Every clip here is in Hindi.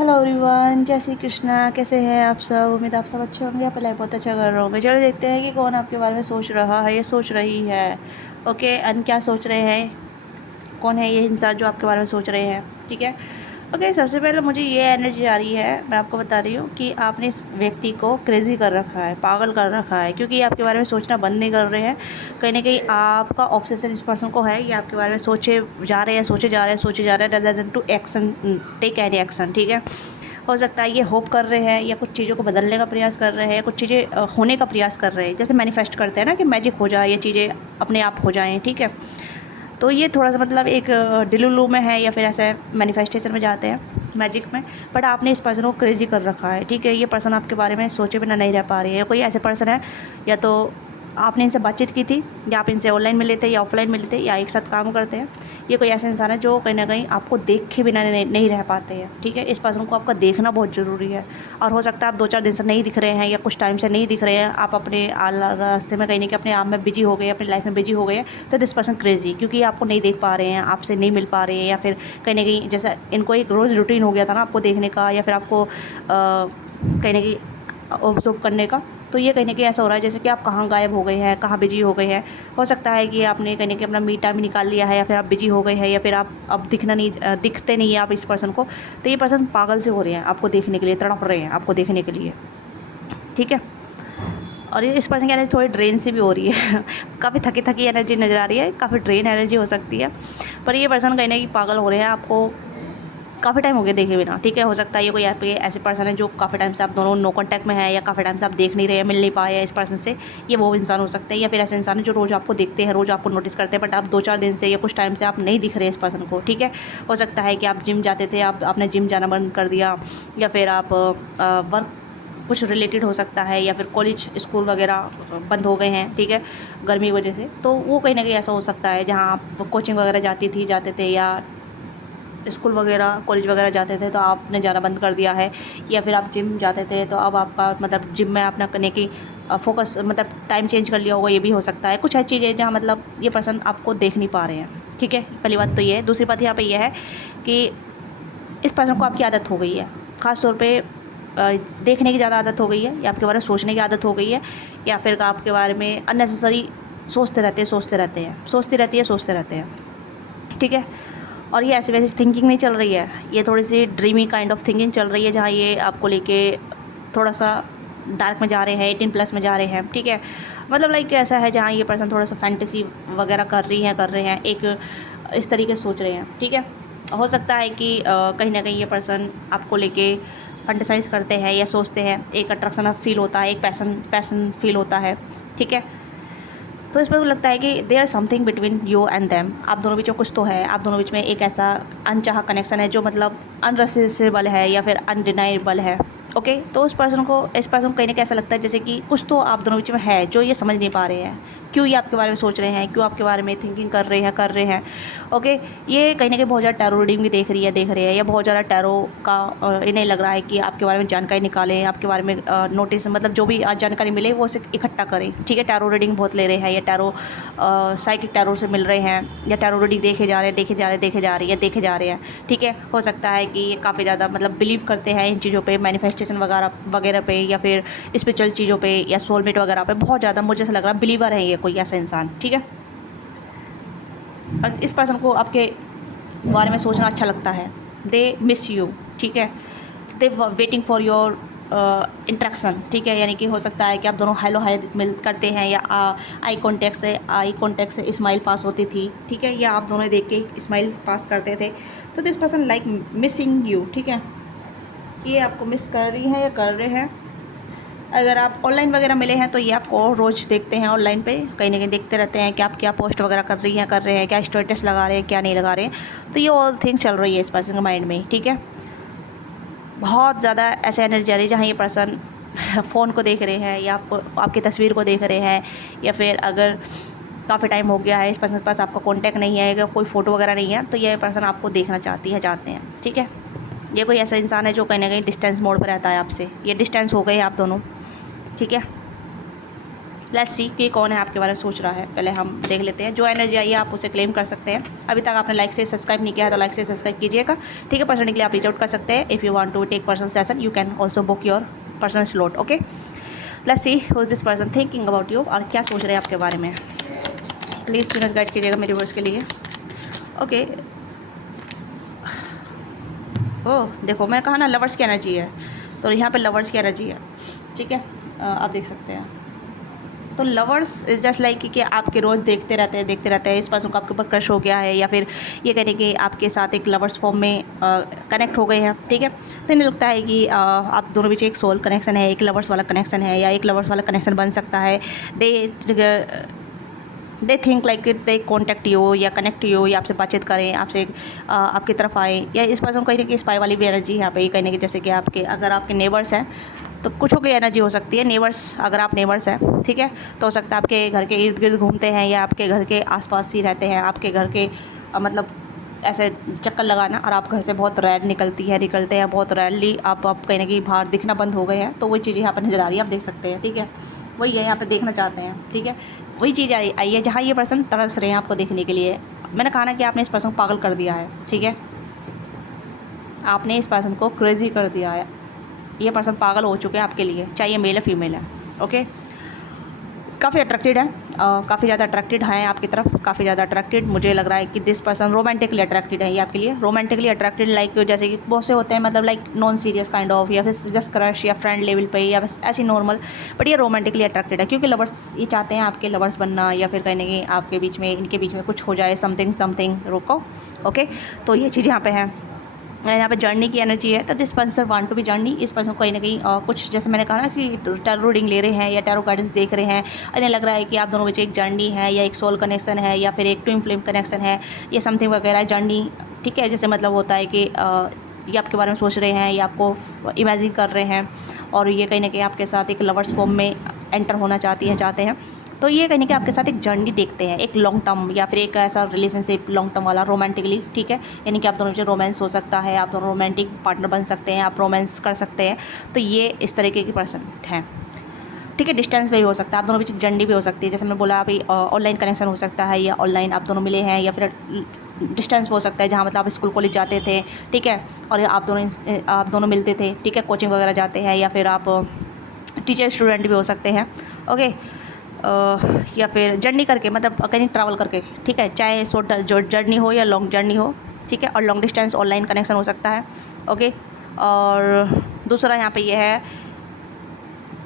हेलो एवरीवन, जय श्री कृष्णा। कैसे हैं आप सब? उम्मीद आप सब अच्छे होंगे, आपकी लाइफ बहुत अच्छा कर रहे होंगे। चलो देखते हैं कि कौन आपके बारे में सोच रहा है या सोच रही है। ओके, अन क्या सोच रहे हैं, कौन है ये इंसान जो आपके बारे में सोच रहे हैं। ठीक है। ओके, सबसे पहले मुझे ये एनर्जी आ रही है, मैं आपको बता रही हूँ कि आपने इस व्यक्ति को क्रेज़ी कर रखा है, पागल कर रखा है, क्योंकि ये आपके बारे में सोचना बंद नहीं कर रहे हैं। कहीं ना कहीं आपका ऑब्सेशन इस पर्सन को है, ये आपके बारे में सोचे जा रहे हैं, सोचे जा रहे हैं, सोचे जा रहे हैं, rather than to action, take any action. ठीक है। हो सकता है ये होप कर रहे हैं या कुछ चीज़ों को बदलने का प्रयास कर रहे हैं, कुछ चीज़ें होने का प्रयास कर रहे हैं, जैसे मैनिफेस्ट करते हैं ना कि मैजिक हो जाए, ये चीज़ें अपने आप हो जाएं। ठीक है। तो ये थोड़ा सा मतलब एक डिलुलू में है या फिर ऐसे मैनिफेस्टेशन में जाते हैं, मैजिक में। बट आपने इस पर्सन को क्रेजी कर रखा है। ठीक है। ये पर्सन आपके बारे में सोचे बिना नहीं रह पा रही है। कोई ऐसे पर्सन है, या तो आपने इनसे बातचीत की थी, या आप इनसे ऑनलाइन मिले थे या ऑफलाइन मिले थे, या एक साथ काम करते हैं। ये कोई ऐसा इंसान है जो कहीं ना कहीं आपको देख के बिना नहीं रह पाते हैं। ठीक है। इस पर्सन को आपका देखना बहुत ज़रूरी है। और हो सकता है आप 2-4 दिन से नहीं दिख रहे हैं या कुछ टाइम से नहीं दिख रहे हैं, आप अपने रास्ते में कहीं ना कहीं अपने आप में बिजी हो गए, अपनी लाइफ में बिजी हो गए। तो दिस पर्सन क्रेजी, क्योंकि आपको नहीं देख पा रहे हैं, आपसे नहीं मिल पा रहे हैं, या फिर कहीं ना कहीं जैसा इनको एक रोज़ रूटीन हो गया था ना आपको देखने का, या फिर आपको कहीं ना कहीं ऑब्जर्व करने का। तो ये कहीं ना कहीं ऐसा हो रहा है जैसे कि आप कहाँ गायब हो गए हैं, कहाँ बिजी हो गए हैं। हो सकता है कि आपने कहीं ना कहीं अपना मी टाइम निकाल लिया है, या फिर आप बिजी हो गए हैं, या फिर आप अब दिखते नहीं है आप इस पर्सन को। तो ये पर्सन पागल से हो रहे हैं आपको देखने के लिए, तड़प रहे हैं आपको देखने के लिए। ठीक है। और ये इस पर्सन की एनर्जी थोड़ी ड्रेन से भी हो रही है काफ़ी थकी थकी एनर्जी नज़र आ रही है, काफ़ी ड्रेन एनर्जी हो सकती है। पर ये पर्सन कहीं ना कहीं पागल हो रहे हैं आपको काफ़ी टाइम हो गया देखे बिना। ठीक है। हो सकता है ये कोई आपके ऐसे पर्सन है जो काफ़ी टाइम से आप दोनों नो कांटेक्ट में है, या काफ़ी टाइम से आप देख नहीं रहे हैं, मिल नहीं पाए हैं इस पर्सन से। ये वो इंसान हो सकते हैं, या फिर ऐसे इंसान है जो रोज़ आपको देखते हैं, रोज़ आपको नोटिस करते हैं, बट आप 2-4 दिन से या कुछ टाइम से आप नहीं दिख रहे इस पर्सन को। ठीक है। हो सकता है कि आप जिम जाते थे, आपने जिम जाना बंद कर दिया, या फिर आप वर्क कुछ रिलेटेड हो सकता है, या फिर कॉलेज स्कूल वगैरह बंद हो गए हैं। ठीक है। गर्मी की वजह से। तो वो कहीं ना कहीं ऐसा हो सकता है जहाँ आप कोचिंग वगैरह जाते थे, या स्कूल वगैरह कॉलेज वगैरह जाते थे तो आपने जाना बंद कर दिया है, या फिर आप जिम जाते थे तो अब आपका मतलब जिम में अपना करने की फोकस मतलब टाइम चेंज कर लिया होगा। ये भी हो सकता है। कुछ ऐसी चीज़ें जहाँ मतलब ये पर्सन आपको देख नहीं पा रहे हैं। ठीक है। पहली बात तो ये है। दूसरी बात यहाँ पे ये है कि इस पर्सन को आपकी आदत हो गई है, ख़ास तौर पे देखने की ज़्यादा आदत हो गई है, या आपके बारे में सोचने की आदत हो गई है, या फिर आपके बारे में अननेसेसरी सोचते रहते हैं, सोचते रहते हैं। ठीक है। और ये ऐसी वैसी थिंकिंग नहीं चल रही है, ये थोड़ी सी ड्रीमी काइंड ऑफ थिंकिंग चल रही है, जहाँ ये आपको लेके थोड़ा सा डार्क में जा रहे हैं, 18+ में जा रहे हैं। ठीक है। मतलब लाइक ऐसा है जहाँ ये पर्सन थोड़ा सा फैंटेसी वगैरह कर रहे हैं, एक इस तरीके से सोच रहे हैं। ठीक है। हो सकता है कि कहीं ना कहीं ये पर्सन आपको लेके फंटेसाइज करते हैं या सोचते हैं, एक अट्रैक्शन फील होता है, एक पैसन फील होता है। ठीक है। तो इस पर लगता है कि there something between you and them, आप दोनों बीच में कुछ तो है, आप दोनों बीच में एक ऐसा अनचाहा कनेक्शन है जो मतलब अनरेसिबल है या फिर अनडिनाइबल है। ओके। तो इस पर्सन को कहीं ना कहीं ऐसा लगता है जैसे कि कुछ तो आप दोनों बीच में है जो ये समझ नहीं पा रहे हैं, क्यों ये आपके बारे में सोच रहे हैं, क्यों आपके बारे में थिंकिंग कर रहे हैं। ओके। ये कहीं ना कहीं बहुत ज़्यादा टैरो रीडिंग भी देख रही है, या बहुत ज़्यादा टैरो का इन्हें लग रहा है कि आपके बारे में जानकारी निकालें, आपके बारे में नोटिस मतलब जो भी जानकारी मिले वो उसे इकट्ठा करें। ठीक है। टैरो रीडिंग बहुत ले रहे हैं, या टैरो साइकिक टैरो से मिल रहे हैं, या टैरो रीडिंग देखे जा रहे हैं। ठीक है। हो सकता है कि ये काफ़ी ज़्यादा मतलब बिलीव करते हैं इन चीज़ों पे, मैनिफेस्टेशन वगैरह वगैरह पे, या फिर स्पिरिचुअल चीज़ों पे, या सोलमेट वगैरह पे बहुत ज़्यादा मुझे ऐसा लग रहा है बिलीवर है ये कोई ऐसा इंसान। ठीक है। और इस पर्सन को आपके बारे में सोचना अच्छा लगता है, दे मिस यू। ठीक है। दे वेटिंग फॉर योर इंट्रैक्शन। ठीक है। यानी कि हो सकता है कि आप दोनों हेलो हाय मिल करते हैं, या आई कॉन्टेक्ट से स्माइल पास होती थी। ठीक है। या आप दोनों देख के स्माइल पास करते थे। तो this person like missing you. ठीक है। ये आपको मिस कर रही है या कर रहे हैं। अगर आप ऑनलाइन वगैरह मिले हैं तो ये आपको रोज़ देखते हैं ऑनलाइन पे, कहीं ना कहीं देखते रहते हैं कि आप क्या पोस्ट वगैरह कर रहे हैं, क्या स्टेटस लगा रहे हैं, क्या नहीं लगा रहे हैं। तो ये ऑल थिंग्स चल रही है इस पर्सन के माइंड में। ठीक है। बहुत ज़्यादा ऐसे एनर्जी आ रही है जहाँ ये पर्सन फ़ोन को देख रहे हैं, या आपकी तस्वीर को देख रहे हैं, या फिर अगर काफ़ी टाइम हो गया है इस पर्सन के पास आपका कॉन्टैक्ट नहीं है, अगर कोई फ़ोटो वगैरह नहीं है, तो ये पर्सन आपको देखना चाहते हैं। ठीक है। ये कोई ऐसा इंसान है जो कहीं ना कहीं डिस्टेंस मोड पर रहता है आपसे, ये डिस्टेंस हो गए आप दोनों। ठीक है। लेट्स सी कि कौन है आपके बारे में सोच रहा है। पहले हम देख लेते हैं। जो एनर्जी आई है आप उसे क्लेम कर सकते हैं। अभी तक आपने लाइक से सब्सक्राइब नहीं किया है तो लाइक से सब्सक्राइब कीजिएगा, ठीक है। पर्सनल के लिए आप रीच आउट कर सकते हैं। If you want to take personal session you can also book your personal slot, okay. Let's see who is this person thinking about you, और क्या सोच रहे हैं आपके बारे में। प्लीज़ यूनिवर्स गाइड कीजिएगा मेरे व्यूअर्स के लिए, ओके। ओह देखो, मैं कहा ना लवर्स की एनर्जी है, तो यहाँ पे लवर्स की एनर्जी है, ठीक है। आप देख सकते हैं। तो लवर्स इज जस्ट लाइक कि आपके रोज़ देखते रहते हैं इस पर्सन को आपके ऊपर क्रश हो गया है, या फिर ये कहने कि आपके साथ एक लवर्स फॉर्म में कनेक्ट हो गए हैं, ठीक है। तो इन्हें लगता है कि आप दोनों बीच एक सोल कनेक्शन है, एक लवर्स वाला कनेक्शन है, या एक लवर्स वाला कनेक्शन बन सकता है। They think like it, they contact you या कनेक्ट यू, या आपसे बातचीत करें, आपसे आपकी तरफ आए, या इस पर्सन को कहीं ना कहीं स्पाई वाली भी एनर्जी यहाँ पे कहीं ना कहीं, जैसे कि आपके अगर आपके नेबर्स हैं तो कुछ की एनर्जी हो सकती है। नेबर्स, अगर आप नेबर्स हैं, ठीक है, तो हो सकता है आपके घर के इर्द गिर्द घूमते हैं, या आपके घर के आसपास ही रहते हैं, आपके घर के मतलब ऐसे चक्कर लगाना, और आप घर से बहुत रेयर निकलते हैं बहुत रेयरली, आप कहीं ना कहीं बाहर दिखना बंद हो गए हैं। तो वही चीज़ यहाँ पर नज़र आ रही है, आप देख सकते हैं, ठीक है। वही है, यहाँ पे देखना चाहते हैं, ठीक है। वही चीज़ आई है जहाँ ये पर्सन तरस रहे हैं आपको देखने के लिए। मैंने कहा ना कि आपने इस पर्सन को पागल कर दिया है, ठीक है। आपने इस पर्सन को क्रेजी कर दिया है। ये पर्सन पागल हो चुके हैं आपके लिए, चाहे ये मेल है फीमेल है, ओके। काफ़ी अट्रैक्टेड है, काफ़ी ज़्यादा अट्रैक्टेड हैं आपकी तरफ, काफ़ी ज़्यादा अट्रैक्टेड। मुझे लग रहा है कि दिस पर्सन रोमांटिकली अट्रैक्टेड है ये आपके लिए। रोमांटिकली अट्रैक्टेड लाइक जैसे कि बहुत से होते हैं, मतलब like non serious kind of, या फिर जस्ट क्रश या फ्रेंड लेवल पे, या बस ऐसी नॉर्मल। बट ये रोमांटिकली अट्रैक्टेड है क्योंकि लवर्स ये चाहते हैं आपके लवर्स बनना, या फिर कहीं ना कहीं आपके बीच में, इनके बीच में कुछ हो जाए, समथिंग रुको, ओके। तो ये चीज़ यहाँ पे है। यहाँ पे जर्नी की एनर्जी है। तो this person want to be journey. इस पर्सन को कहीं ना कहीं कुछ, जैसे मैंने कहा ना कि टैरो रीडिंग ले रहे हैं या टैरो गाइडेंस देख रहे हैं, इन्हें लग रहा है कि आप दोनों बीच एक जर्नी है, या एक सोल कनेक्शन है, या फिर एक ट्विन फ्लेम कनेक्शन है, या समथिंग वगैरह जर्नी, ठीक है। जैसे मतलब होता है कि ये आपके बारे में सोच रहे हैं, या आपको इमेजिन कर रहे हैं, और ये कहीं ना कहीं आपके साथ एक लवर्स फॉर्म में एंटर होना चाहते हैं। तो ये कहीं कि आपके साथ एक जर्नी देखते हैं, एक लॉन्ग टर्म, या फिर एक ऐसा रिलेशनशिप लॉन्ग टर्म वाला रोमांटिकली, ठीक है। यानी कि आप दोनों में रोमांस हो सकता है, आप दोनों रोमांटिक पार्टनर बन सकते हैं, आप रोमांस कर सकते हैं। तो ये इस तरीके की पर्सन है, ठीक है। डिस्टेंस पे भी हो सकता है, आप दोनों बीच जर्नी भी हो सकती है। जैसे मैं बोला अभी, ऑनलाइन कनेक्शन हो सकता है, या ऑनलाइन आप दोनों मिले हैं, या फिर डिस्टेंस हो सकता है जहाँ मतलब आप स्कूल कॉलेज जाते थे, ठीक है, और आप दोनों मिलते थे, ठीक है, कोचिंग वगैरह जाते हैं, या फिर आप टीचर स्टूडेंट भी हो सकते हैं, ओके। या फिर जर्नी करके, मतलब कहीं ट्रैवल करके, ठीक है, चाहे शॉर्ट जर्नी हो या लॉन्ग जर्नी हो, ठीक है। और लॉन्ग डिस्टेंस ऑनलाइन कनेक्शन हो सकता है, ओके। और दूसरा यहाँ पे ये है,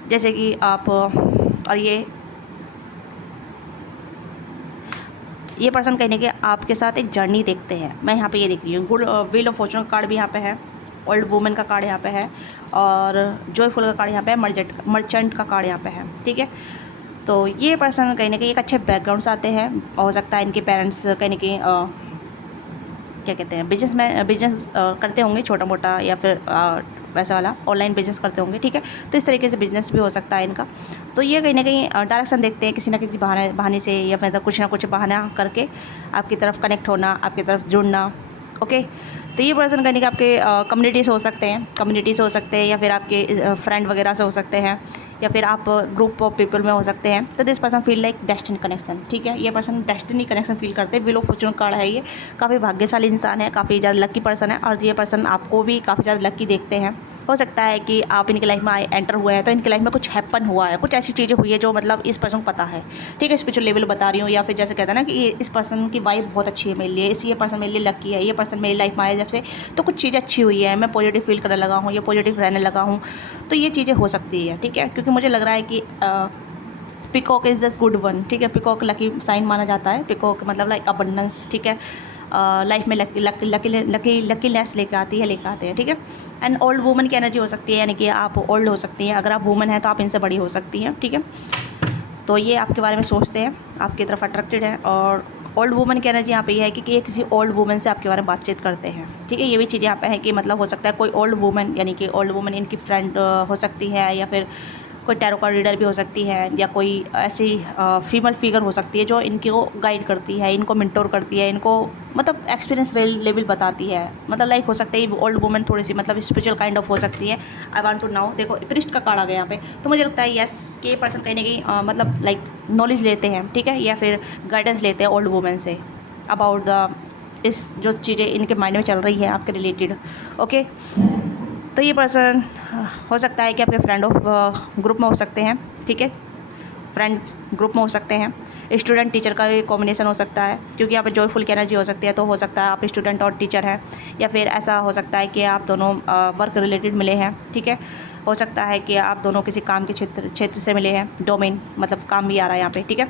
जैसे कि आप, और ये पर्सन कहने के आपके साथ एक जर्नी देखते हैं। मैं यहाँ पे ये देख रही हूँ, good wheel of Fortune card भी यहाँ पे है, ओल्ड वुमेन का कार्ड यहाँ पे है, और जॉयफुल का कार्ड यहाँ पे है, मर्चेंट का कार्ड यहाँ पे है, ठीक है। तो ये पर्सन कहीं ना कहीं एक अच्छे बैकग्राउंड से आते हैं, हो सकता है इनके पेरेंट्स कहीं ना कहीं क्या कहते हैं, बिजनेस करते होंगे छोटा मोटा, या फिर वैसा वाला ऑनलाइन बिजनेस करते होंगे, ठीक है। तो इस तरीके से बिजनेस भी हो सकता है इनका। तो ये कहीं ना कहीं डायरेक्शन देखते हैं किसी ना किसी बहाने से, या फिर कुछ ना कुछ बहाना करके आपकी तरफ कनेक्ट होना, आपकी तरफ जुड़ना, ओके। तो ये पर्सन कहने के आपके कम्युनिटी से हो सकते हैं, या फिर आपके फ्रेंड वगैरह से हो सकते हैं, या फिर आप ग्रुप ऑफ पीपल में हो सकते हैं। तो this person feel like destiny connection, ठीक है। ये पर्सन डेस्टिनी कनेक्शन फील करते हैं। व्हील ऑफ फॉर्चून कार्ड है, ये काफ़ी भाग्यशाली इंसान है, काफ़ी ज़्यादा लकी पर्सन है, और ये पर्सन आपको भी काफ़ी ज़्यादा लकी देखते हैं। हो सकता है कि आप इनकी लाइफ में एंटर हुए हैं तो इनकी लाइफ में कुछ हैपन हुआ है, कुछ ऐसी चीज़ें हुई है जो मतलब इस पर्सन को पता है, ठीक है। स्पिरिचुअल लेवल बता रही हूँ, या फिर जैसे कहते हैं ना कि इस पर्सन की वाइफ बहुत अच्छी है मेरे लिए, ये पर्सन मेरे लिए लकी है, ये पर्सन मेरी लाइफ में आया जब से, तो कुछ चीज़ें अच्छी हुई है, मैं पॉजिटिव फील करने लगा हूँ, या पॉजिटिव रहने लगा हूँ। तो ये चीज़ें हो सकती है, ठीक है। क्योंकि मुझे लग रहा है कि peacock is just good one, ठीक है। पिकॉक लकी साइन माना जाता है। पिकॉक मतलब लाइक अबंडेंस, ठीक है। लाइफ में लकीनेस लेके आते हैं, ठीक है। एंड ओल्ड वुमन की एनर्जी हो सकती है, यानी कि आप ओल्ड हो सकती हैं। अगर आप वुमन हैं तो आप इनसे बड़ी हो सकती हैं, ठीक है। तो ये आपके बारे में सोचते हैं, आपकी तरफ अट्रैक्टेड है। और ओल्ड वुमन की एनर्जी यहाँ पे ये है कि ये किसी ओल्ड वुमन से आपके बारे में बातचीत करते हैं, ठीक है। ये भी चीज़ यहाँ पे है कि मतलब हो सकता है कोई ओल्ड वुमन, यानी कि ओल्ड वुमन इनकी फ्रेंड हो सकती है, या फिर कोई टैरो कार्ड रीडर भी हो सकती है, या कोई ऐसी फीमेल फिगर हो सकती है जो इनको गाइड करती है, इनको मेंटोर करती है, इनको मतलब एक्सपीरियंस लेवल बताती है। मतलब लाइक हो सकता है ओल्ड वुमन थोड़ी सी मतलब स्पिरिचुअल काइंड ऑफ हो सकती है। आई वांट टू नाउ, देखो प्रिस्ट का कार्ड आ गया यहाँ पे, तो मुझे लगता है यस कि ये पर्सन कहीं ना कहीं मतलब लाइक नॉलेज लेते हैं, ठीक है, या फिर गाइडेंस लेते हैं old women say about the इस जो चीज़ें इनके माइंड में चल रही है आपके रिलेटेड। ओके, तो ये पर्सन हो सकता है कि आपके फ्रेंड ऑफ ग्रुप में हो सकते हैं, ठीक है, फ्रेंड ग्रुप में हो सकते हैं, स्टूडेंट टीचर का भी कॉम्बिनेशन हो सकता है, क्योंकि यहाँ पे जॉयफुल की एनर्जी हो सकती है, तो हो सकता है आप स्टूडेंट और टीचर हैं, या फिर ऐसा हो सकता है कि आप दोनों वर्क रिलेटेड मिले हैं, ठीक है, हो सकता है कि आप दोनों किसी काम के क्षेत्र से मिले हैं, डोमेन मतलब काम भी आ रहा है यहाँ पे, ठीक है।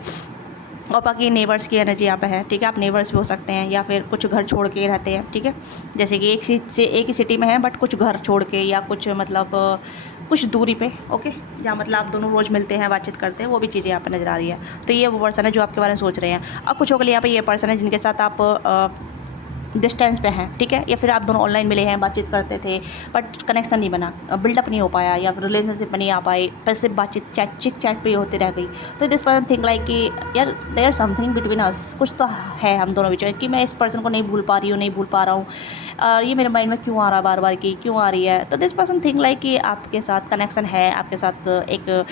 और बाकी नेबर्स की एनर्जी यहाँ पे है, ठीक है, आप नेबर्स भी हो सकते हैं, या फिर कुछ घर छोड़ के रहते हैं, ठीक है, जैसे कि एक ही सिटी में है बट कुछ घर छोड़ के, या कुछ मतलब कुछ दूरी पे, ओके, जहाँ मतलब आप दोनों रोज़ मिलते हैं, बातचीत करते हैं, वो भी चीज़ें यहाँ पे नज़र आ रही है। तो ये वो पर्सन है जो आपके बारे में सोच रहे हैं। अब कुछ के लिए यहाँ पे ये पर्सन है जिनके साथ आप डिस्टेंस पे हैं, ठीक है, या फिर आप दोनों ऑनलाइन मिले हैं, बातचीत करते थे बट कनेक्शन नहीं बना, बिल्डअप नहीं हो पाया, या फिर रिलेशनशिप में नहीं आ पाए, पर सिर्फ बातचीत चैट पे ही होती रह गई। तो दिस पर्सन थिंक लाइक कि यार देयर समथिंग बिटवीन अस, कुछ तो है हम दोनों बीच में, कि मैं इस पर्सन को नहीं भूल पा रही हूँ, नहीं भूल पा रहा हूँ, और ये मेरे माइंड में क्यों आ रहा है बार बार, की क्यों आ रही है। तो दिस पर्सन थिंक लाइक कि आपके साथ कनेक्शन है, आपके साथ एक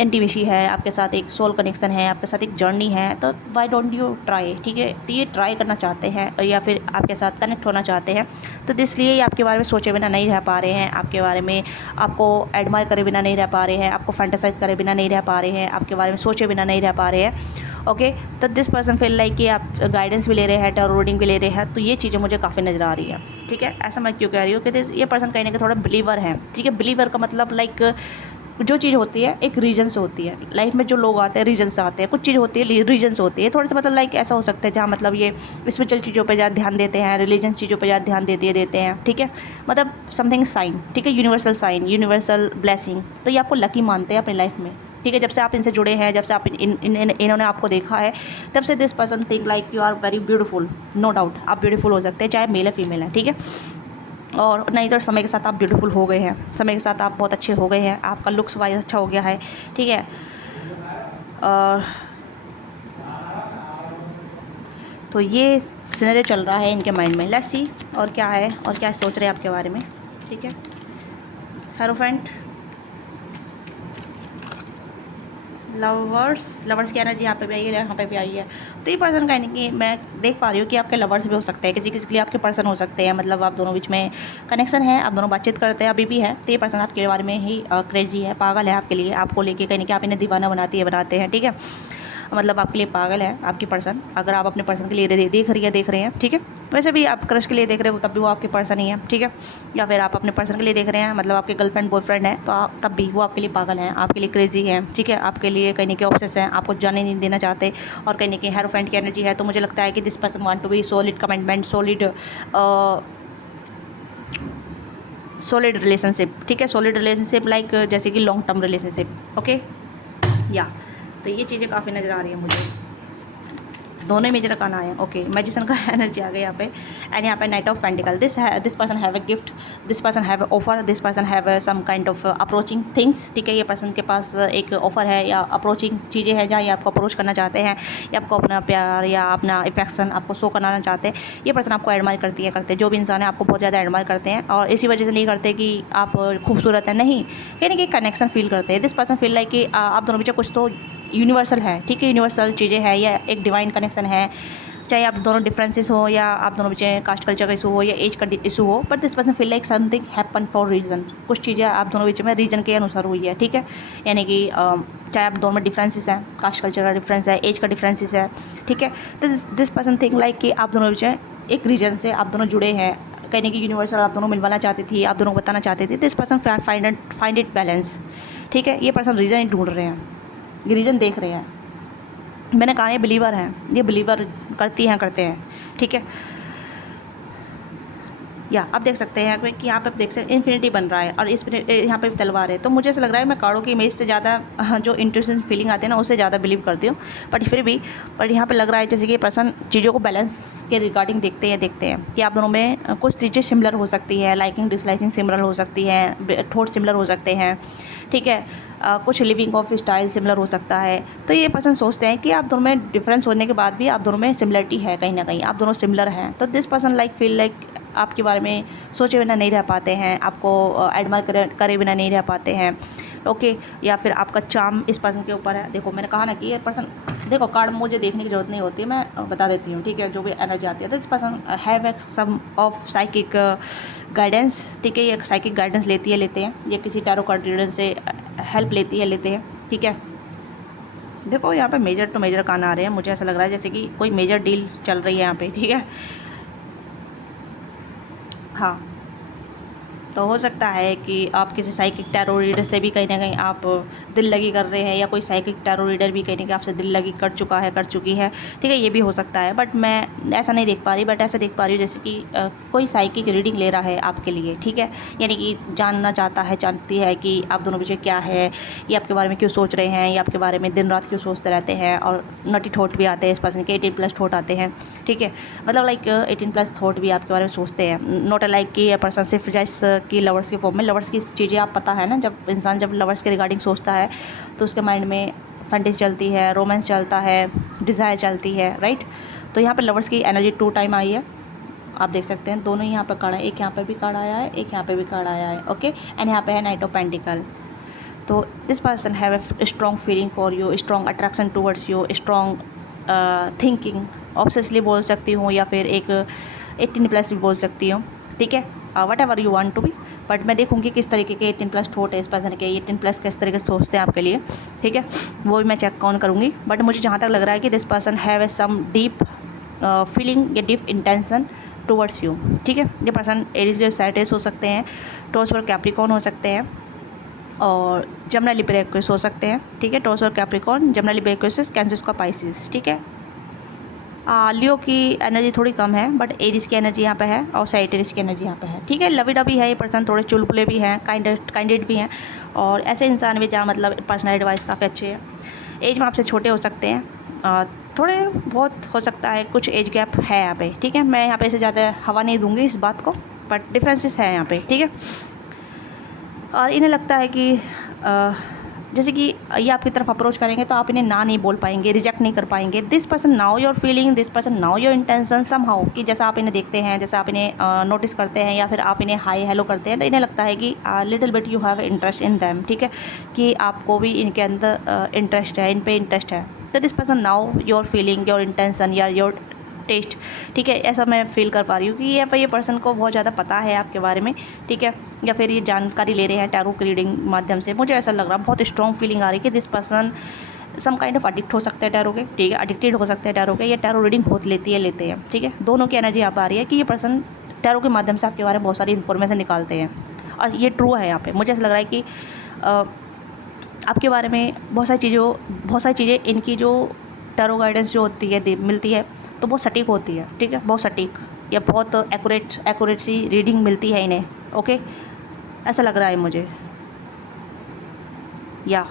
इंटीमेसी है, आपके साथ एक सोल कनेक्शन है, आपके साथ एक जर्नी है। तो वाई डोंट यू ट्राई, ठीक है, तो ये ट्राई करना चाहते हैं या फिर आपके साथ कनेक्ट होना चाहते हैं। तो इसलिए ये आपके बारे में सोचे बिना नहीं रह पा रहे हैं, आपके बारे में आपको एडमायर करे बिना नहीं रह पा रहे हैं, आपको फैंटेसाइज करे बिना नहीं रह पा रहे हैं, आपके बारे में सोचे बिना नहीं रह पा रहे हैं। ओके, तो दिस पर्सन फील लाइक कि आप गाइडेंस भी ले रहे हैं, टैरो रीडिंग भी ले रहे हैं, तो ये चीज़ें मुझे काफ़ी नज़र आ रही है, ठीक है। ऐसा मैं क्यों कह रही हूँ कि ये पर्सन कहीं ना कहीं थोड़ा बिलीवर है, ठीक है। बिलीवर का मतलब लाइक जो चीज़ होती है एक रीजन से होती है, लाइफ में जो लोग आते हैं रीजन से आते हैं, कुछ चीज़ होती है रीजन से होती है, थोड़ा सा मतलब लाइक ऐसा हो सकता है जहाँ मतलब ये स्पिरिचुअल चीज़ों पे ज़्यादा ध्यान देते हैं, रिलीजन चीज़ों पे ज़्यादा ध्यान देते हैं, ठीक है, मतलब समथिंग साइन, ठीक है, यूनिवर्सल साइन, यूनिवर्सल ब्लेसिंग। तो ये आपको लकी मानते हैं अपनी लाइफ में, ठीक है। जब से आप इनसे जुड़े हैं, जब से आप इन्होंने आपको देखा है, तब से this person think like you are very beautiful, no doubt आप ब्यूटीफुल हो सकते हैं, चाहे मेल है फीमेल है, ठीक है। और नहीं तो समय के साथ आप ब्यूटीफुल हो गए हैं, समय के साथ आप बहुत अच्छे हो गए हैं, आपका लुक्स वाइज अच्छा हो गया है, ठीक है। और तो ये सिनेरियो चल रहा है इनके माइंड में, लेट्स सी और क्या है और क्या सोच रहे हैं आपके बारे में, ठीक है। हेरोफेंट, लवर्स की एनर्जी यहाँ पे भी आई है, यहाँ पे भी आई है। तो ये पर्सन का कि मैं देख पा रही हूँ कि आपके लवर्स भी हो सकते हैं, किसी किसी के लिए आपके पर्सन हो सकते हैं, मतलब आप दोनों बीच में कनेक्शन है, आप दोनों बातचीत करते हैं, अभी भी है। तो ये पर्सन आपके बारे में ही क्रेजी है, पागल है आपके लिए, आपको लेके कहीं ना कहीं आप इन्हें दीवाना बनाते हैं, ठीक है, मतलब आपके लिए पागल है आपकी पर्सन। अगर आप अपने पर्सन के लिए देख रहे हैं, ठीक है। वैसे भी आप क्रश के लिए देख रहे हो तब भी वो आपके पर्सन ही है, ठीक है। या फिर आप अपने पर्सन के लिए देख रहे हैं, मतलब आपके गर्लफ्रेंड बॉयफ्रेंड है, तो तब भी वो आपके लिए पागल हैं, आपके लिए क्रेजी है, ठीक है, आपके लिए कहीं ना कहीं ऑब्सेस हैं, आपको जाने नहीं देना चाहते, और कहीं ना कहीं हेरोफेंट की एनर्जी है। तो मुझे लगता है कि this person want to be solid commitment, solid relationship, ठीक है, सॉलिड रिलेशनशिप लाइक जैसे कि लॉन्ग टर्म रिलेशनशिप, ओके या। तो ये चीज़ें काफ़ी नज़र आ रही हैं मुझे, दोनों में जरा काना है। ओके, मैजिशियन का एनर्जी आ गया यहाँ पे, एंड यहाँ पे knight of pentacle. This person have a gift, this person have offer, this person have some kind of approaching things, ठीक है। ये पर्सन के पास एक ऑफर है या अप्रोचिंग चीज़ें हैं जहाँ ये आपको अप्रोच करना चाहते हैं, या आपको अपना प्यार या अपना अफेक्शन आपको शो कराना चाहते हैं। ये पर्सन आपको एडमायर करते जो भी इंसान है आपको बहुत ज़्यादा एडमायर करते हैं, और इसी वजह से नहीं करते कि आप खूबसूरत हैं, नहीं, कहीं कि कनेक्शन फील करते हैं। दिस पर्सन फील लाइक कि आप दोनों बीच कुछ तो यूनिवर्सल है, ठीक है, यूनिवर्सल चीज़ें हैं, या एक डिवाइन कनेक्शन है, चाहे आप दोनों डिफरेंसेस हो, या आप दोनों बीच कास्ट कल्चर का इशू हो, या एज का इशू हो, but this person feel like something happen for reason, कुछ चीज़ें आप दोनों बीच में रीजन के अनुसार हुई है, ठीक है। यानी कि चाहे आप दोनों में डिफरेंसेस हैं, कास्ट कल्चर का डिफरेंस है, एज का डिफरेंसेस है, ठीक है। तो दिस पर्सन थिंक लाइक कि आप दोनों बीच एक रीजन से आप दोनों जुड़े हैं, कहने की यूनिवर्सल आप दोनों मिलवाना चाहती थी, आप दोनों को बताना चाहते थे। This person find it balance, ठीक है। ये पर्सन रीज़न ढूंढ रहे हैं, ये रीज़न देख रहे हैं। मैंने कहा ये बिलीवर हैं, ये बिलीवर करते हैं, ठीक है। या आप देख सकते हैं कि यहाँ पे आप देख सकते हैं इन्फिनिटी बन रहा है और इस यहाँ पे तलवार है। तो मुझे ऐसा लग रहा है मैं कार्डों की इमेज से ज़्यादा जो इंट्यूशन फीलिंग आती है ना उससे ज़्यादा बिलीव करती हूँ। बट फिर भी यहाँ पे लग रहा है जैसे कि पर्सन चीज़ों को बैलेंस के रिगार्डिंग देखते हैं कि आप दोनों में कुछ चीज़ें सिमिलर हो सकती है, लाइकिंग डिसलाइकिंग सिमिलर हो सकती है, थॉट सिमिलर हो सकते हैं, ठीक है, कुछ लिविंग ऑफ स्टाइल सिमिलर हो सकता है। तो ये पर्सन सोचते हैं कि आप दोनों में डिफरेंस होने के बाद भी आप दोनों में सिमिलरिटी है, कहीं ना कहीं आप दोनों सिमिलर हैं। तो दिस पर्सन फील लाइक आपके बारे में सोचे बिना नहीं रह पाते हैं, आपको एडमायर करे बिना नहीं रह पाते हैं, ओके। या फिर आपका चार्म इस पर्सन के ऊपर है। देखो मैंने कहा ना कि ये पर्सन, देखो कार्ड मुझे देखने की जरूरत नहीं होती है, मैं बता देती हूँ, ठीक है, जो भी एनर्जी आती है। तो this person have some of psychic guidance, ठीक है, ये साइकिक गाइडेंस लेते हैं, ये किसी टैरो कार्ड रीडर से हेल्प लेते हैं, ठीक है। देखो यहाँ पे मेजर टू मेजर कान आ रहे हैं, मुझे ऐसा लग रहा है जैसे कि कोई मेजर डील चल रही है यहाँ पे, ठीक है। हाँ, तो हो सकता है कि आप किसी साइकिक टैरो रीडर से भी कहीं ना कहीं आप दिल लगी कर रहे हैं, या कोई साइकिक टैरो रीडर भी कहीं ना कहीं आपसे दिल लगी कर चुकी है, ठीक है, ये भी हो सकता है। बट मैं ऐसा नहीं देख पा रही, बट ऐसा देख पा रही हूँ जैसे कि कोई साइकिक रीडिंग ले रहा है आपके लिए, ठीक है, यानी कि जानना चाहती है कि आप दोनों पीछे क्या है, ये आपके बारे में क्यों सोच रहे हैं, ये आपके बारे में दिन रात क्यों सोचते रहते हैं। और नटी थॉट भी आते हैं इस पर्सन के, 18+ थॉट आते हैं, ठीक है, मतलब 18+ थॉट भी आपके बारे में सोचते हैं। नॉट लाइक कि पर्सन सिर्फ जैसे कि लवर्स के फॉर्म में, लवर्स की चीज़ें आप पता है ना, जब इंसान जब लवर्स के रिगार्डिंग सोचता है तो उसके माइंड में फैंटेसी चलती है, रोमांस चलता है, डिज़ायर चलती है, राइट। तो यहाँ पे लवर्स की एनर्जी 2 टाइम आई है, आप देख सकते हैं, दोनों यहाँ पर कार्ड है, एक यहाँ पे भी कार्ड आया है, एक यहाँ पे भी कार्ड आया है, ओके। एंड यहाँ पे है नाइट ऑफ पेंटिकल। तो this person have a strong feeling for you, strong attraction towards you, strong thinking, obsessively बोल सकती हूँ, या फिर एक 18+ भी बोल सकती हूँ, ठीक है, whatever you want to be. But मैं देखूँगी किस तरीके के 18+ थॉट है इस पर्सन के, 18+ किस तरीके से सोचते हैं आपके लिए, ठीक है, वो भी मैं चेक कौन करूँगी। बट मुझे जहाँ तक लग रहा है कि this person have a some deep feeling या डीप इंटेंशन टूवर्ड्स यू, ठीक है। ये पर्सन एरीज जो सैटिस हो सकते हैं, टॉरस और कैप्रिकॉर्न हो सकते हैं, और जमना लिब्रा एक्वेरियस हो सकते हैं, ठीक है, टॉरस और कैप्रिकॉर्न, जमना लिब्रा एक्वेरियस, कैंसर का पाइसिस, ठीक है। लियो की एनर्जी थोड़ी कम है, बट एरिस की एनर्जी यहाँ पे है, और साइटेरिस की एनर्जी यहाँ पे है, ठीक है। लविडा भी है ये पर्सन, थोड़े चुलबुले भी हैं, काइंडेड भी हैं, और ऐसे इंसान भी जहाँ मतलब पर्सनैलिटी वाइज काफ़ी अच्छे हैं। एज में आपसे छोटे हो सकते हैं, थोड़े बहुत हो सकता है कुछ एज गैप है यहाँ पे, ठीक है। मैं यहाँ पे इसे ज़्यादा हवा नहीं दूँगी इस बात को, बट डिफरेंसेस है यहाँ पे, ठीक है। और इन्हें लगता है कि जैसे कि ये आपकी तरफ अप्रोच करेंगे तो आप इन्हें ना नहीं बोल पाएंगे, रिजेक्ट नहीं कर पाएंगे। This person now your feeling, this person now your intention somehow, कि जैसा आप इन्हें देखते हैं, जैसा आप इन्हें नोटिस करते हैं, या फिर आप इन्हें हाई हेलो करते हैं, तो इन्हें लगता है कि little bit you have interest in them, ठीक है, कि आपको भी इनके अंदर इंटरेस्ट है, इन पे इंटरेस्ट है। तो this person now your feeling, your intention या योर टेस्ट, ठीक है, ऐसा मैं फील कर पा रही हूँ कि ये पर्सन को बहुत ज़्यादा पता है आपके बारे में, ठीक है, या फिर ये जानकारी ले रहे हैं टैरो की रीडिंग माध्यम से। मुझे ऐसा लग रहा है, बहुत स्ट्रॉन्ग फीलिंग आ रही है कि this person some kind of addict हो सकते हैं टैरो के, ठीक है, एडिक्टेड हो सकते हैं टैरो के, ये टैरो रीडिंग बहुत लेते हैं, ठीक है। दोनों की एनर्जी यहाँ पर आ रही है कि ये पर्सन टैरो के माध्यम से आपके बारे में बहुत सारी इन्फॉर्मेशन निकालते हैं, और ये ट्रू है। यहाँ पर मुझे ऐसा लग रहा है कि आपके बारे में बहुत सारी चीज़ें इनकी जो टैरो गाइडेंस जो होती है मिलती है, तो बहुत सटीक होती है, ठीक है, बहुत सटीक, या बहुत एक्यूरेट रीडिंग मिलती है इन्हें, ओके, ऐसा लग रहा है मुझे, या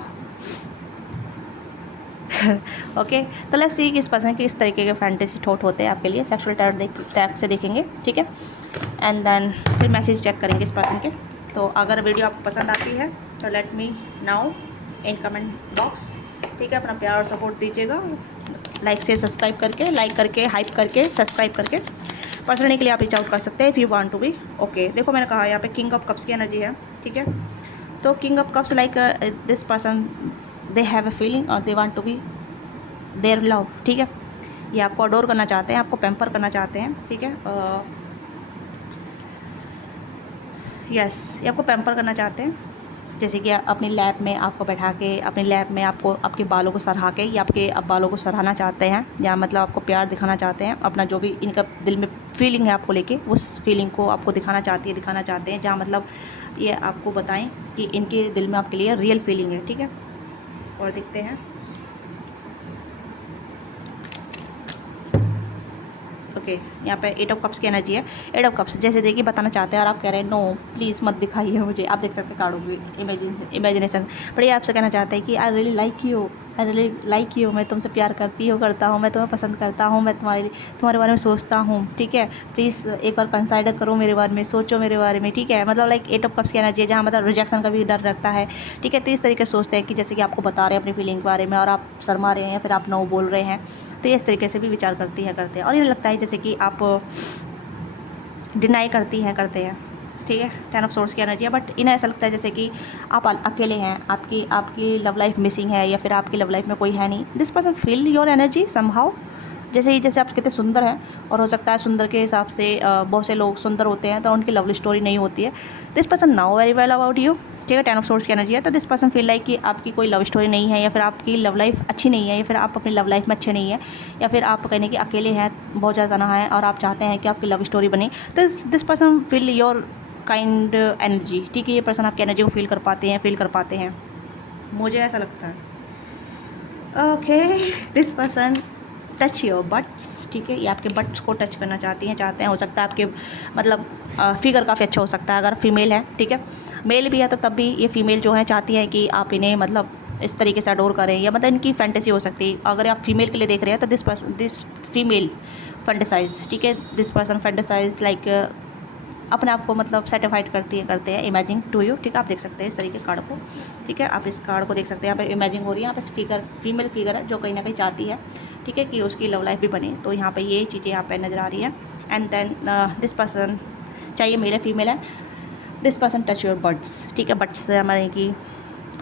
ओके। तो लेट्स सी कि इस पर्सन के इस तरीके के फैंटेसी थॉट होते हैं आपके लिए, सेक्सुअल टैग से देखेंगे, ठीक है, एंड देन फिर मैसेज चेक करेंगे इस पर्सन के। तो अगर वीडियो आपको पसंद आती है तो let me now in comment box, ठीक है, अपना प्यार और सपोर्ट दीजिएगा, लाइक से सब्सक्राइब करके, लाइक करके, हाइप करके, सब्सक्राइब करके। पर्सनली के लिए आप रीच आउट कर सकते हैं if you want to be, okay. देखो मैंने कहा यहाँ पे किंग ऑफ कप्स की एनर्जी है, ठीक है। तो king of cups like this person they have a feeling और they want to be their love, ठीक है, ये आपको अडोर करना चाहते हैं, आपको पैम्पर करना चाहते हैं, ठीक है, यस, ये आपको पैम्पर करना चाहते हैं, जैसे कि अपनी लैब में आपको बैठा के, अपनी लैब में आपको आपके बालों को सराहा के, या आपके बालों को सराहना चाहते हैं, या मतलब आपको प्यार दिखाना चाहते हैं, अपना जो भी इनका दिल में फीलिंग है आपको लेके, उस फीलिंग को आपको दिखाना चाहते हैं, जहाँ मतलब ये आपको बताएं कि इनके दिल में आपके लिए रियल फीलिंग है, ठीक है। और देखते हैं, ओके यहाँ पे 8 ऑफ कप्स की एनर्जी है। 8 ऑफ कप्स जैसे देखिए बताना चाहते हैं और आप कह रहे हैं नो प्लीज़ मत दिखाइए मुझे। आप देख सकते हैं कार्डों की इमेजिनेशन, बट ये आपसे कहना चाहते हैं कि I really like you, I really like you, मैं तुमसे प्यार करता हूँ, मैं तुम्हें पसंद करता हूँ, मैं तुम्हारे बारे में सोचता हूँ, ठीक है। प्लीज़ एक बार कंसाइडर करो मेरे बारे में, सोचो मेरे बारे में, ठीक है। मतलब लाइक 8 ऑफ कप्स की एनर्जी है जहाँ मतलब रिजेक्शन का भी डर रखता है, ठीक है। तो इस तरीके से सोचते हैं कि जैसे कि आपको बता रहे हैं अपनी फीलिंग के बारे में और आप शर्मा रहे हैं या फिर आप नो बोल रहे हैं, तो ये इस तरीके से भी विचार करते हैं। और ये लगता है जैसे कि आप डिनाई करते हैं, ठीक है। 10 ऑफ सोर्स की एनर्जी है, बट इन्हें ऐसा लगता है जैसे कि आप अकेले हैं, आपकी लव लाइफ मिसिंग है या फिर आपकी लव लाइफ में कोई है नहीं। This person feel your energy somehow, जैसे आप कितने सुंदर हैं, और हो सकता है सुंदर के हिसाब से बहुत से लोग सुंदर होते हैं तो उनकी लवली स्टोरी नहीं होती है। This person now very well about you, ठीक है। 10 ऑफ सोर्स की एनर्जी है, तो दिस पर्सन फील लाइक कि आपकी कोई लव स्टोरी नहीं है या फिर आपकी लव लाइफ अच्छी नहीं है या फिर आप अपनी लव लाइफ में अच्छे नहीं है या फिर आप कहने कि अकेले हैं, बहुत ज़्यादा तनहा है और आप चाहते हैं कि आपकी लव स्टोरी बने। तो this person feel your kind energy, ठीक है। ये पर्सन आपकी एनर्जी को फील कर पाते हैं, मुझे ऐसा लगता है। Okay, this person touch your butts, ठीक है। ये आपके बट्स को टच करना चाहते हैं। हो सकता है आपके मतलब फिगर काफ़ी अच्छा हो सकता है अगर फीमेल है, ठीक है। मेल भी है तो तब भी ये फीमेल जो है चाहती है कि आप इन्हें मतलब इस तरीके से अडोर करें, या मतलब इनकी फैंटेसी हो सकती है। अगर आप फीमेल के लिए देख रहे हैं तो दिस फीमेल फैंटेसाइज, ठीक है। दिस पर्सन फैंटेसाइज लाइक अपने आप को मतलब सेटिफाइड करते हैं इमेजिंग टू यू, ठीक है। आप देख सकते हैं इस तरीके कार्ड को, ठीक है। आप इस कार्ड को देख सकते हैं, यहाँ पे इमेजिंग हो रही है, यहाँ पे फीमेल फिगर है जो कहीं ना कहीं चाहती है, ठीक है, कि उसकी लव लाइफ भी बने। तो यहाँ पे ये चीज़ें यहाँ पे नज़र आ रही है। एंड देन दिस पर्सन, चाहिए मेल है फीमेल है, this person touch your birds, ठीक है। बर्ड्स से हमारे की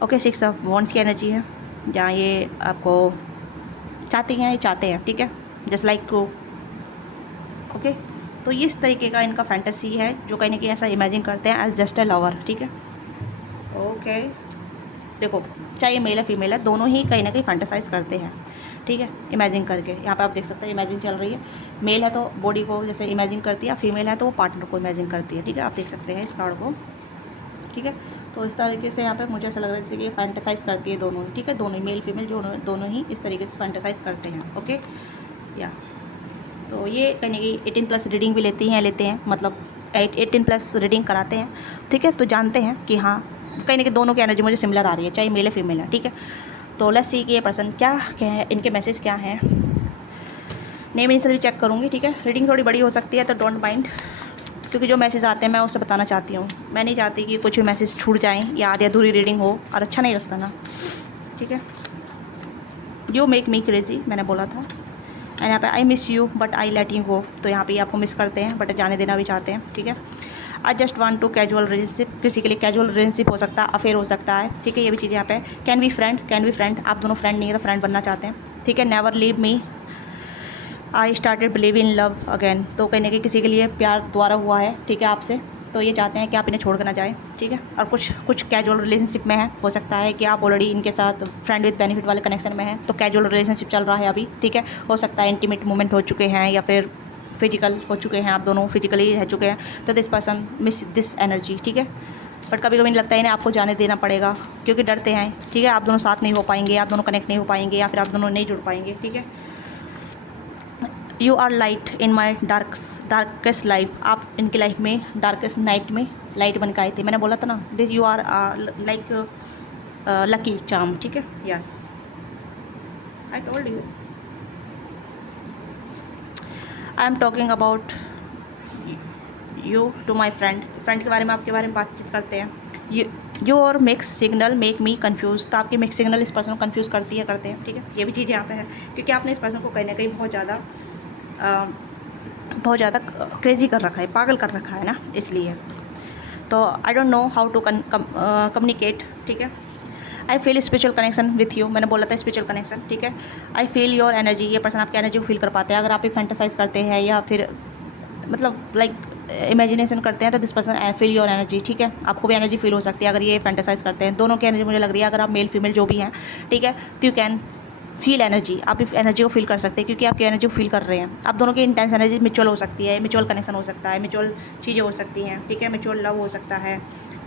ओके 6 ऑफ वॉन्ड्स की एनर्जी है जहाँ ये आपको चाहते हैं, ठीक है। Just like okay. तो इस तरीके का इनका फैंटेसी है जो कहीं ना कहीं ऐसा इमेजिन करते हैं एज जस्ट अ लवर, ठीक है। ओके, देखो चाहे मेल है फीमेल है, दोनों ही कहीं ना कहीं फैंटेसाइज करते हैं, ठीक है, इमेजिन करके। यहाँ पे आप देख सकते हैं इमेजिन चल रही है। मेल है तो बॉडी को जैसे इमेजिन करती है, फीमेल है तो वो पार्टनर को इमेजिन करती है, ठीक है। आप देख सकते हैं इस कार्ड को, ठीक है। तो इस तरीके से यहाँ पे मुझे ऐसा लग रहा है जैसे कि फैंटेसाइज करती है दोनों, ठीक है। दोनों मेल फीमेल जो दोनों ही इस तरीके से फैंटेसाइज करते हैं, ओके या। तो ये कहीं ना कहीं 18+ रीडिंग भी लेते हैं, मतलब 18+ रीडिंग कराते हैं, ठीक है। तो जानते हैं कि हाँ कहीं ना कहीं दोनों की एनर्जी मुझे सिमिलर आ रही है, चाहे मेल है फीमेल है, ठीक है। तो लेट्स सी कि ये पर्सन क्या है, इनके मैसेज क्या हैं। नेम इनिशियल भी चेक करूँगी, ठीक है। रीडिंग थोड़ी बड़ी हो सकती है तो डोंट माइंड, क्योंकि जो मैसेज आते हैं मैं उससे बताना चाहती हूँ। मैं नहीं चाहती कि कुछ भी मैसेज छूट जाएँ या आधी अधूरी रीडिंग हो, और अच्छा नहीं लगता ना, ठीक है। यू मेक मी क्रेजी, मैंने बोला था। एंड यहाँ पे I miss you but I let you go, तो यहाँ पे आपको मिस करते हैं बट जाने देना भी चाहते हैं, ठीक है। I just want to casual relationship, किसी के लिए कैजुअल रिलेशनशिप हो सकता है, अफेयर हो सकता है, ठीक है। ये भी चीज़ें यहाँ पे कैन बी फ्रेंड, आप दोनों फ्रेंड नहीं है तो फ्रेंड बनना चाहते हैं, ठीक है। Never leave me, I started believe in love again, तो कहीं ना कहीं किसी के लिए प्यार दोबारा हुआ है, ठीक है, आपसे। तो ये चाहते हैं कि आप इन्हें छोड़ कर ना जाएँ, ठीक है। और कुछ कैजुअल रिलेशनशिप में है, हो सकता है कि आप ऑलरेडी इनके साथ फ्रेंड विद बेनिफिट वाले कनेक्शन में हैं, तो कैजुअल रिलेशनशिप चल रहा है अभी, ठीक है। हो सकता है इंटीमेट मोमेंट हो चुके हैं या फिर फिजिकल हो चुके हैं, आप दोनों फिजिकली रह चुके हैं। तो this person miss this energy, ठीक है। बट कभी कभी नहीं लगता है इन्हें आपको जाने देना पड़ेगा क्योंकि डरते हैं, ठीक है। आप दोनों साथ नहीं हो पाएंगे, आप दोनों कनेक्ट नहीं हो पाएंगे या फिर आप दोनों नहीं जुड़ पाएंगे, ठीक है। You are light in my darkest life, आप इनकी लाइफ में डार्केस्ट नाइट में लाइट बन के आए थे। मैंने बोला था ना, this you are like lucky charm, ठीक है। Yes, I told you. I am talking about you to my friend के बारे में, आपके बारे में बातचीत करते हैं। Your mix signal make me confuse, तो आपकी मिक्स सिग्नल इस पर्सन को कन्फ्यूज़ करते हैं, ठीक है। ये भी चीज़ यहाँ पे है क्योंकि आपने इस पर्सन को कहीं ना कहीं बहुत ज़्यादा क्रेजी कर रखा है, पागल कर रखा है ना, इसलिए। तो I don't know how to communicate, ठीक है। I feel spiritual connection with you, मैंने बोला था स्पिरिचुअल कनेक्शन, ठीक है। आई फील योर एनर्जी, ये पर्सन आपकी एनर्जी को फील कर पाते हैं। अगर आप ये फैंटेसाइज करते हैं या फिर मतलब लाइक इमेजिनेशन करते हैं तो this person I feel your energy, ठीक है। आपको भी एनर्जी फील हो सकती है अगर ये फैंटेसाइज करते हैं। दोनों की एनर्जी मुझे लग रही है, अगर आप मेल फीमेल जो भी हैं, ठीक है, तो यू कैन फील एनर्जी, आप इस एनर्जी को फील कर सकते हैं क्योंकि आपकी एनर्जी को फील कर रहे हैं। आप दोनों की इंटेंस एनर्जी म्यूचुअल हो सकती है, म्यूचुअल कनेक्शन हो सकता है, म्यूचुअल चीज़ें हो सकती हैं, ठीक है। म्यूचुअल लव हो सकता है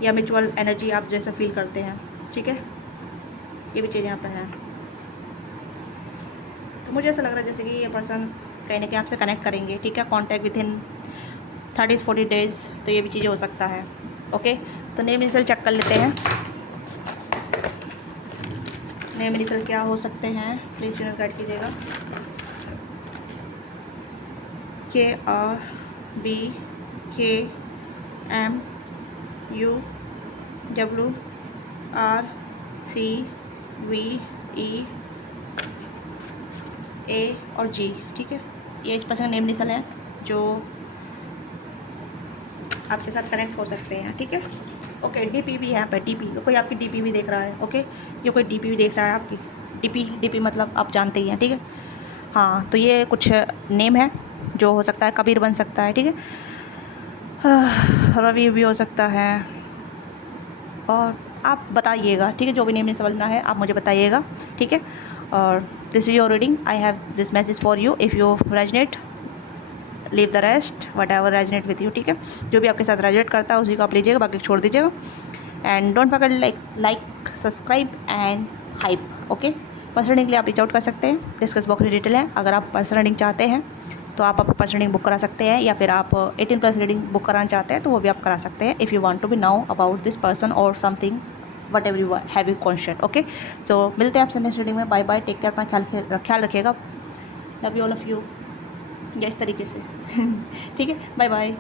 या म्यूचुअल एनर्जी आप जैसा फील करते हैं, ठीक है। ये भी चीज़ यहाँ पे है। तो मुझे ऐसा लग रहा है जैसे कि ये पर्सन कहीं ना कहीं आपसे कनेक्ट करेंगे, ठीक है, कॉन्टैक्ट विद इन 30-40 डेज़, तो ये भी चीज़ें हो सकता है। ओके, तो नेम इनिशियल चेक कर लेते हैं। नेम इनिशियल क्या हो सकते हैं, प्लीज़ यूनिट गाइड कीजिएगा। KRBKMURCVE और G, ठीक है, ये इस पर्सन नेम इनिशियल है जो आपके साथ कनेक्ट हो सकते हैं, ठीक है। ओके, DP भी है यहाँ पे, DP, कोई आपकी DP भी देख रहा है। ओके, ये कोई DP भी देख रहा है आपकी, DP मतलब आप जानते ही हैं, ठीक है। हाँ, तो ये कुछ नेम है जो हो सकता है, कबीर बन सकता है, ठीक है, रवि भी हो सकता है, और आप बताइएगा, ठीक है, जो भी नेम नहीं समझना है आप मुझे बताइएगा, ठीक है। और this is your reading, I have this message for you, if you resonate leave the rest, what ever resonate with you, ठीक है। जो भी आपके साथ रेजनेट करता है उसी को आप लीजिएगा, बाकी छोड़ दीजिएगा। And don't forget like subscribe and hype. Okay, personal reading के लिए आप रीच आउट कर सकते हैं, डिस्कस बॉक्स में डिटेल है। अगर आप पर्सनल रीडिंग चाहते हैं तो आप पर्सनल रीडिंग बुक करा सकते हैं, या फिर आप 18+ रीडिंग बुक कराना चाहते हैं तो वो भी आप करा सकते हैं, if you want to be now about this person और something whatever you have you question. Okay, so मिलते हैं आपसे नेक्स्ट रीडिंग में। बाय बाय, टेक केयर, अपना ख्याल रखिएगा, love you all of you, या इस तरीके से ठीक है, बाय बाय।